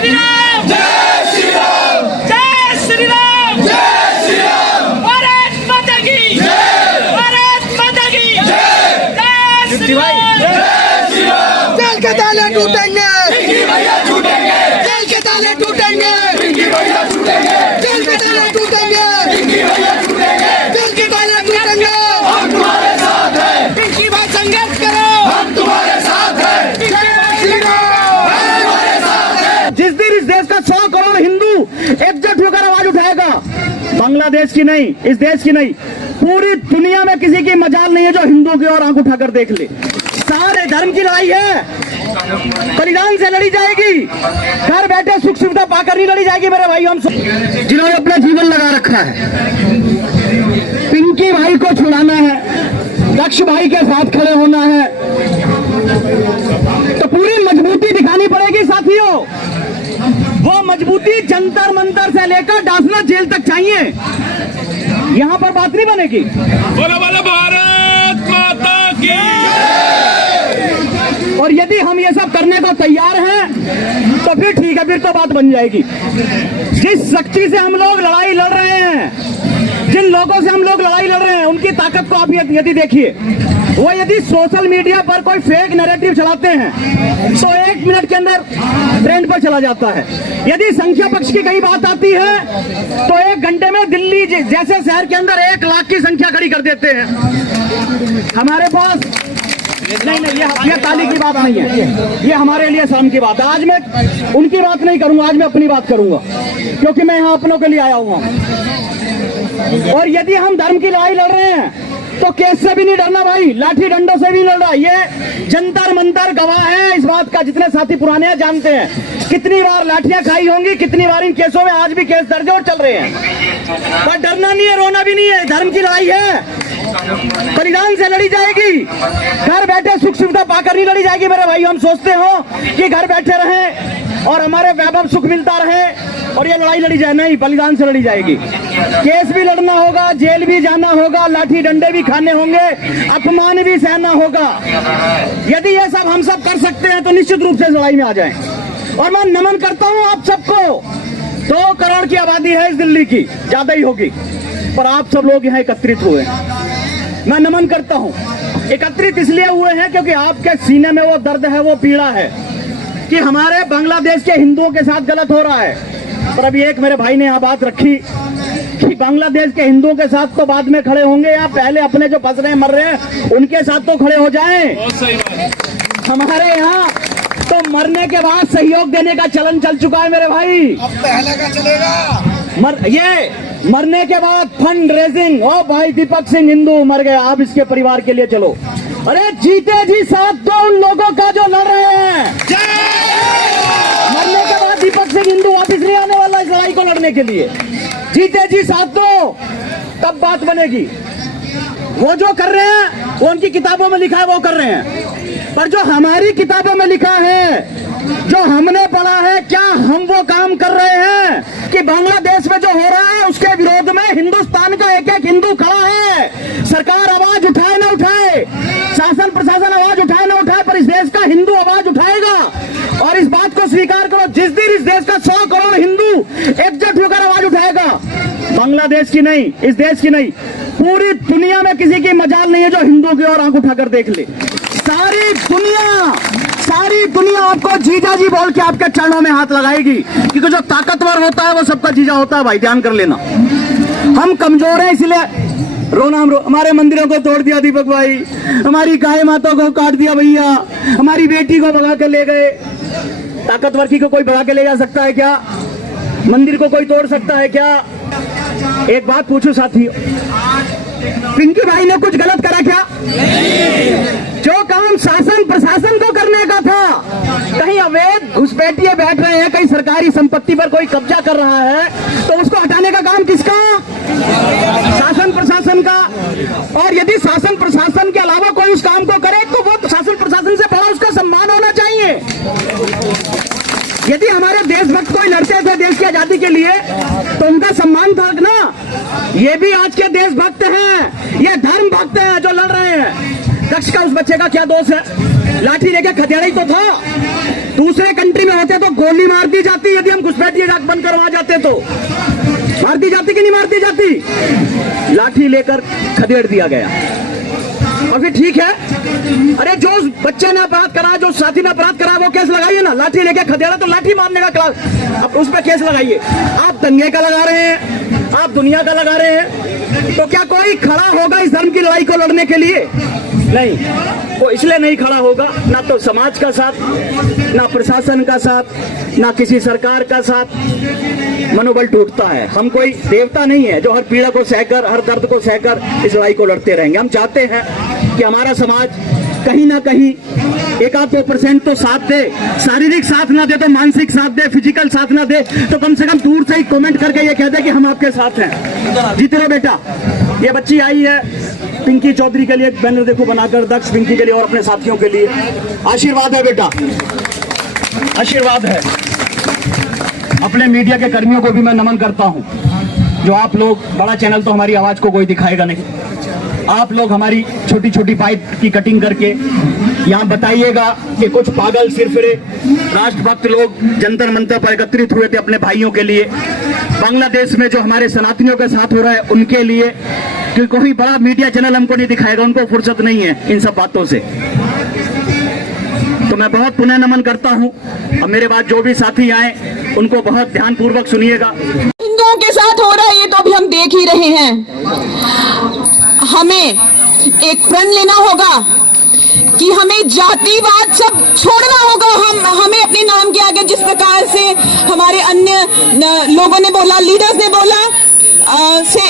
श्री राम, जय श्री राम, जय श्री राम, जय श्री राम, भारत माता की जय, भारत माता की जय, जय श्री राम, जय श्री राम। जेल के ताले टूटेंगे, पिंकी भैया छूटेंगे, जेल के ताले टूटेंगे, पिंकी भैया छूटेंगे, जेल के ताले टूटेंगे, पिंकी भैया छूटेंगे। जेल के ताले टूटेंगे। हम तुम्हारे साथ हैं, पिंकी भाई संघर्ष करो, हम तुम्हारे साथ हैं, जय श्री राम। हम तुम्हारे साथ हैं। जिस दिन इस देश का 100 करोड़ हिंदू एकजुट होकर आवाज उठाएगा, बांग्लादेश की नहीं, इस देश की नहीं, पूरी दुनिया में किसी की मजाल नहीं है जो हिंदुओं की ओर आंख उठाकर देख ले। सारे धर्म की लड़ाई है, बलिदान से लड़ी जाएगी, घर बैठे सुख सुविधा पाकर नहीं लड़ी जाएगी मेरे भाई। हम जिन्होंने अपना जीवन लगा रखा है, पिंकी भाई को छुड़ाना है, दक्ष भाई के साथ खड़े होना है, तो पूरी मजबूती दिखानी पड़ेगी साथियों। वो मजबूती जंतर मंतर से लेकर डासना जेल तक चाहिए, यहाँ पर बात नहीं बनेगी। बोलो बोलो भारत माता की। और यदि हम ये सब करने को तैयार हैं तो फिर ठीक है, फिर तो बात बन जाएगी। जिस शक्ति से हम लोग लड़ाई लड़ रहे हैं, जिन लोगों से हम लोग लड़ाई लड़ रहे हैं, उनकी ताकत को आप यदि देखिए, वो यदि सोशल मीडिया पर कोई फेक नैरेटिव चलाते हैं तो 1 मिनट के अंदर ट्रेंड पर चला जाता है। यदि संख्या पक्ष की कहीं बात आती है तो 1 घंटे में दिल्ली जैसे शहर के अंदर 1 लाख की संख्या खड़ी कर देते हैं। हमारे पास नहीं, ये ताली की बात नहीं है, ये हमारे लिए शर्म की बात है। आज मैं उनकी बात नहीं करूंगा, आज मैं अपनी बात करूंगा, क्योंकि मैं यहाँ अपनों के लिए आया हुआ हूँ। और यदि हम धर्म की लड़ाई लड़ रहे हैं तो केस से भी नहीं डरना भाई, लाठी डंडों से भी नहीं लड़ रहा। ये जंतर मंतर गवाह है इस बात का, जितने साथी पुराने हैं जानते हैं कितनी बार लाठियां खाई होंगी, कितनी बार इन केसों में आज भी केस दर्ज और चल रहे हैं। पर डरना नहीं है, रोना भी नहीं है, धर्म की लड़ाई है, बलिदान से लड़ी जाएगी, घर बैठे सुख सुविधा पाकर नहीं लड़ी जाएगी मेरे भाई। हम सोचते हो कि घर बैठे रहें और हमारे वैभव सुख मिलता रहे और ये लड़ाई लड़ी जाए, नहीं, बलिदान से लड़ी जाएगी। केस भी लड़ना होगा, जेल भी जाना होगा, लाठी डंडे भी खाने होंगे, अपमान भी सहना होगा। यदि ये सब हम सब कर सकते हैं तो निश्चित रूप से लड़ाई में आ जाएं। और मैं नमन करता हूं आप सबको। 2 करोड़ की आबादी है इस दिल्ली की, ज्यादा ही होगी, पर आप सब लोग यहाँ एकत्रित हुए, मैं नमन करता हूं। एकत्रित इसलिए हुए हैं क्योंकि आपके सीने में वो दर्द है, वो पीड़ा है कि हमारे बांग्लादेश के हिंदुओं के साथ गलत हो रहा है। पर अभी एक मेरे भाई ने यहाँ बात रखी कि बांग्लादेश के हिंदुओं के साथ तो बाद में खड़े होंगे, या पहले अपने जो फंस रहे हैं मर रहे हैं उनके साथ तो खड़े हो जाएं। हमारे यहाँ तो मरने के बाद सहयोग देने का चलन चल चुका है मेरे भाई। अब पहले का चलेगा, मरने के बाद फंड रेजिंग, ओ भाई दीपक सिंह हिंदू मर गया, आप इसके परिवार के लिए चलो। अरे जीते जी साथ दो उन लोगों का जो लड़ रहे हैं। मरने के बाद दीपक सिंह हिंदू वापिस नहीं आने वाला इस लड़ाई को लड़ने के लिए। जीते जी साथ दो, तब बात बनेगी। वो जो कर रहे हैं वो उनकी किताबों में लिखा है, वो कर रहे हैं, पर जो हमारी किताबों में लिखा है, जो हमने पढ़ा है, क्या हम वो काम कर रहे हैं कि बांग्लादेश में जो हो रहा है उसके विरोध में हिंदुस्तान का एक एक हिंदू खड़ा है। सरकार आवाज उठाए ना उठाए, शासन प्रशासन आवाज उठाए ना उठाए, पर इस देश का हिंदू आवाज उठाएगा। और इस बात को स्वीकार करो, जिस दिन इस देश का 100 करोड़ हिंदू एकजुट होकर आवाज उठाएगा, बांग्लादेश की नहीं, इस देश की नहीं, पूरी दुनिया में किसी की मजाल नहीं है जो हिंदुओं की ओर आंख उठाकर देख ले। सारी दुनिया आपको जीजा जी बोल के आपके चरणों में हाथ लगाएगी, क्योंकि जो ताकतवर होता है वो सबका जीजा होता है भाई, ध्यान कर लेना। हम कमजोर हैं इसलिए रोना, हमारे मंदिरों को तोड़ दिया दीपक भाई, हमारी गाय माता को काट दिया भैया, हमारी बेटी को भगा कर ले गए। ताकतवर की को कोई भगा के ले जा सकता है क्या? मंदिर को कोई तोड़ सकता है क्या? एक बात पूछो साथियों, पिंकी भाई ने कुछ गलत करा क्या? जो काम शासन प्रशासन को करने का था, कहीं अवैध घुसपैठिए बैठ रहे हैं, कहीं सरकारी संपत्ति पर कोई कब्जा कर रहा है, तो उसको हटाने का काम किसका? शासन प्रशासन का। और यदि शासन प्रशासन के अलावा कोई उस काम को करे तो वो शासन प्रशासन से बड़ा उसका सम्मान होना चाहिए। यदि हमारे देशभक्त कोई लड़ते थे देश की आजादी के लिए तो उनका सम्मान था ना। ये भी आज के देशभक्त हैं, ये धर्म भक्त हैं जो लड़ रहे हैं। दक्ष का उस बच्चे का क्या दोष है? लाठी लेके खदेड़ा ही तो था। दूसरे कंट्री में होते तो गोली मार दी जाती, यदि हम घुसपैठिए डाक बंद करवा जाते तो मार दी जाती कि नहीं मार दी जाती? लाठी लेकर खदेड़ दिया गया। और फिर ठीक है, अरे जो बच्चे ने अपराध करा, जो साथी ने अपराध करा, वो केस लगाइए ना। लाठी लेके खदेड़ा तो लाठी मारने का क्लास, अब उस पर केस लगाइए। आप दंगे का लगा रहे हैं, आप दुनिया का लगा रहे हैं, तो क्या कोई खड़ा होगा इस धर्म की लड़ाई को लड़ने के लिए? नहीं, वो इसलिए नहीं खड़ा होगा, ना तो समाज का साथ, ना प्रशासन का साथ, ना किसी सरकार का साथ। मनोबल टूटता है। हम कोई देवता नहीं है जो हर पीड़ा को सहकर, हर दर्द को सहकर इस लड़ाई को लड़ते रहेंगे। हम चाहते हैं कि हमारा समाज कहीं ना कहीं 1-2% तो साथ दे, शारीरिक साथ ना दे तो मानसिक साथ दे, फिजिकल साथ ना दे तो कम से कम दूर से ही कमेंट करके ये कह दे कि हम आपके साथ हैं। जीते रहो बेटा। ये बच्ची आई है पिंकी चौधरी के लिए, एक बैनर देखो बनाकर, दक्ष पिंकी के लिए और अपने साथियों के लिए। आशीर्वाद है बेटा, आशीर्वाद है। अपने मीडिया के कर्मियों को भी मैं नमन करता हूं, जो आप लोग, बड़ा चैनल तो हमारी आवाज को कोई दिखाएगा नहीं, आप लोग हमारी छोटी छोटी बाइट की कटिंग करके यहाँ बताइएगा कि कुछ पागल सिरफिरे राष्ट्रभक्त लोग जंतर मंतर पर एकत्रित हुए थे अपने भाइयों के लिए, बांग्लादेश में जो हमारे सनातनियों के साथ हो रहा है उनके लिए, कि कोई बड़ा मीडिया चैनल हमको नहीं दिखाएगा, उनको फुर्सत नहीं है इन सब बातों से। तो मैं बहुत पुनः नमन करता हूं। और मेरे बाद जो भी साथी आए उनको बहुत ध्यानपूर्वक सुनिएगा। हिंदुओं के साथ हो रहा है ये तो अभी हम देख ही रहे हैं। हमें एक प्रण लेना होगा कि हमें जातिवाद सब छोड़ना होगा। हमें अपने नाम के आगे, जिस प्रकार से हमारे अन्य लोगों ने बोला, लीडर्स ने बोला, से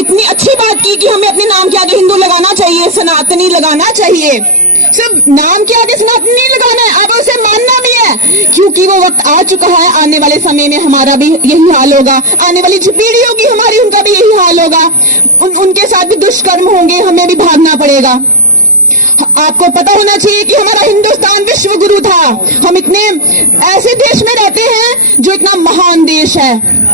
इतनी अच्छी बात की कि हमें अपने नाम के आगे हिंदू लगाना चाहिए, सनातनी लगाना चाहिए। सिर्फ नाम के आगे सनातनी नहीं लगाना है, अब उसे मानना भी है, क्योंकि वो वक्त आ चुका है। आने वाले समय में हमारा भी यही हाल होगा, आने वाली जो पीढ़ी होगी हमारी, उनका भी यही हाल होगा। उनके साथ भी दुष्कर्म होंगे, हमें भी भागना पड़ेगा। आपको पता होना चाहिए कि हमारा हिंदुस्तान विश्व गुरु था। हम इतने ऐसे देश में रहते हैं जो इतना महान देश है।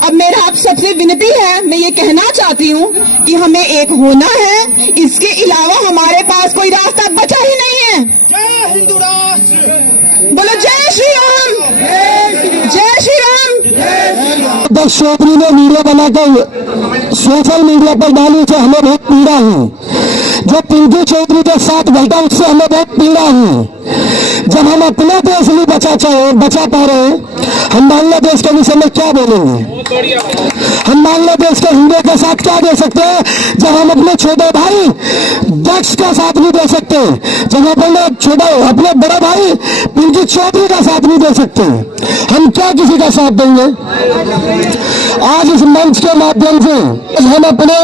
अब मेरा आप सबसे विनती है, मैं ये कहना चाहती हूँ कि हमें एक होना है, इसके अलावा हमारे पास कोई रास्ता बचा ही नहीं है। जय हिंदू राष्ट्र, बोलो जय श्री राम, जय श्री राम। दक्ष चौधरी ने वीडियो बनाकर सोशल मीडिया पर डाली से हमें बहुत पीड़ा है। जो पिंकी चौधरी के साथ घटा उससे हमें बहुत पीड़ा है। जब हम अपना देश नहीं बचा पा रहे हैं, हम बांग्लादेश के विषय में क्या बोलेंगे? हम बांग्लादेश के हिंदुओं के साथ क्या दे सकते हैं जब हम अपने छोटे भाई दक्ष का साथ नहीं दे सकते, जब अपने बड़े भाई पिंकी चौधरी का साथ नहीं दे सकते, हम क्या किसी का साथ देंगे? आज इस मंच के माध्यम से हम अपने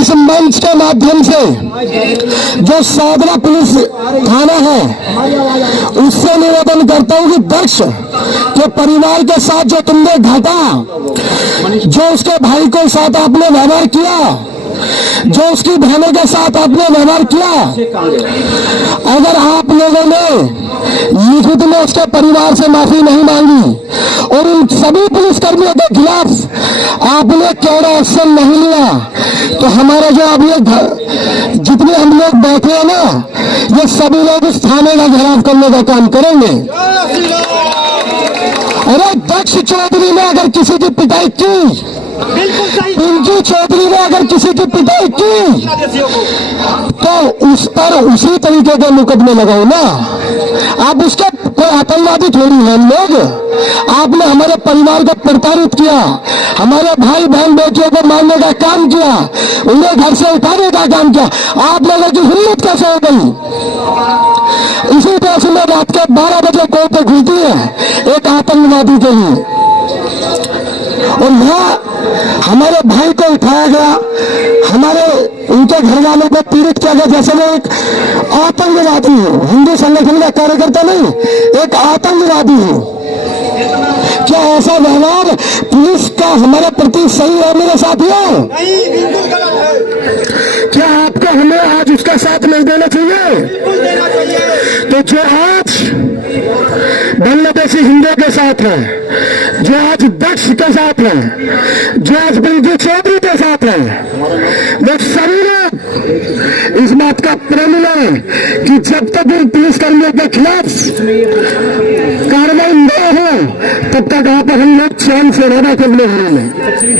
इस मंच के माध्यम से जो सादरा पुलिस थाना है उससे निवेदन करता हूं कि दक्ष के परिवार के साथ जो तुमने घटा, जो उसके भाई के साथ आपने व्यवहार किया, जो उसकी बहनों के साथ आपने व्यवहार किया, अगर आप लोगों ने लिखित में उसके परिवार से माफी नहीं मांगी और उन सभी पुलिसकर्मियों के खिलाफ आपने कड़ा एक्शन नहीं लिया, तो हमारे जो अब ये जितने हम लोग बैठे हैं ना, ये सभी लोग इस थाने का घेराव करने का काम करेंगे। अरे दक्ष चौधरी ने अगर किसी की पिटाई की, पिंकी चौधरी ने अगर किसी की पिटाई की, तो उस पर उसी तरीके के मुकदमे लगाओ ना। आप उसके कोई आतंकवादी थोड़ी है हम लोग। आपने हमारे परिवार को प्रताड़ित किया, हमारे भाई बहन बेटियों को मारने का काम किया, उन्हें घर से उठाने का काम किया। आप लोगों की हिम्मत कैसे हो गई? इसी देश में रात के 12 बजे कोर्ट खुलती है एक आतंकवादी के लिए, और यहाँ हमारे भाई को उठाया गया, हमारे उनके घर वालों को पीड़ित किया गया जैसे वो एक आतंकवादी हो। हिंदू संगठन का कार्यकर्ता नहीं, एक आतंकवादी हो। क्या ऐसा व्यवहार पुलिस का हमारे प्रति सही है मेरे साथियों? नहीं, बिल्कुल गलत है। क्या आपको हमें आज उसका साथ नहीं देना चाहिए? बिल्कुल देना चाहिए। तो जो आज बांग्लादेशी हिंदुओं के साथ है, जो आज दक्ष के साथ है, जो आज पिंकू चौधरी के साथ है, वो सभी लोग इस बात का प्रण लें कि जब तक इन पुलिसकर्मियों के खिलाफ कार्रवाई न हो तब तक आप हम लोग चैन से रहना कब नहीं।